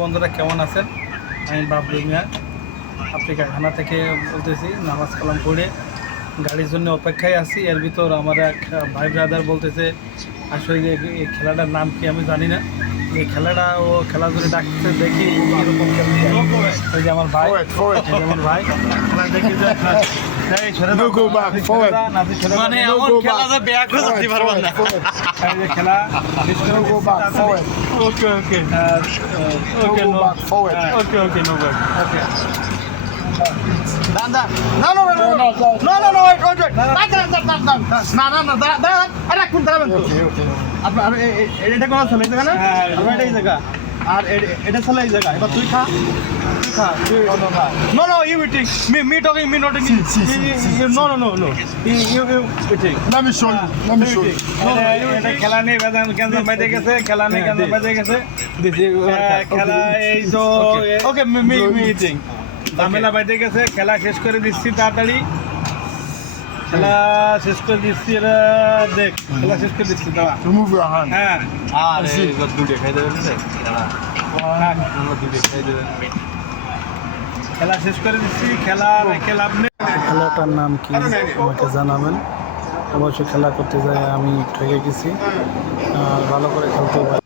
বন্ধুরা কেমন আছেন? আমি বাবলু মিয়া আফ্রিকা ঘানা থেকে বলতেছি। নামাজ কালাম পড়ে গাড়ির জন্য অপেক্ষায় আছি। এর ভিতর আমার এক ভাই ব্রাদার বলতেছে আসলে যে এই খেলাটার নাম কি আমি জানি না। এই খেলাটা ও খেলার জন্য ডাকতে দেখি কীরকম খেলতে। ওই যে আমার ভাই, এই যে আমার ভাই দেখি যে No go back, forward. মানে এমন খেলা যে ব্যাক হয়ে যেতে পারবেন না। খেলা No go back, forward. ওকে ওকে No ওকে go back, forward. ওকে ওকে নো ব্যাক ওকে দাঁড়ান, দাঁড়ান। No, wait. দাঁড়ান। দাঁড়ান। আরে এক মিনিট দাঁড়াবেন তো। Okay, okay. আপনার এটা কোন ছেলে এই জায়গা না? হ্যাঁ, আপনার এটা এই জায়গা। আর এটা ছেলে এই জায়গা। এবার তুই খা। No, you eating. Me talking, me not eating. No. You eating. Let me show you. Let me show you. এটা খেলা নেই, গেঞ্জাম বাইতে গেছে, খেলা নেই, গেঞ্জাম বাইতে গেছে। খেলা এই তো Okay, me eating. ঝামেলা বাইতে গেছে, খেলা শেষ করে দিচ্ছি তাড়াতাড়ি। খেলা শেষ করে দিচ্ছি, এরা দেখ খেলা শেষ করে দিচ্ছি দাঁড়া। Remove your hand. হ্যাঁ আরে এবার দুটো খাই দেবেন না? আমরা দুটো খাই দেবেন। খেলা শেষ করে দিচ্ছি। খেলা রেখে লাভ নেই। খেলাটার নাম কি আমাকে জানাবেন। অবশ্যই খেলা করতে যাই আমি ঠকে গেছি, আর ভালো করে খেলতে পারি।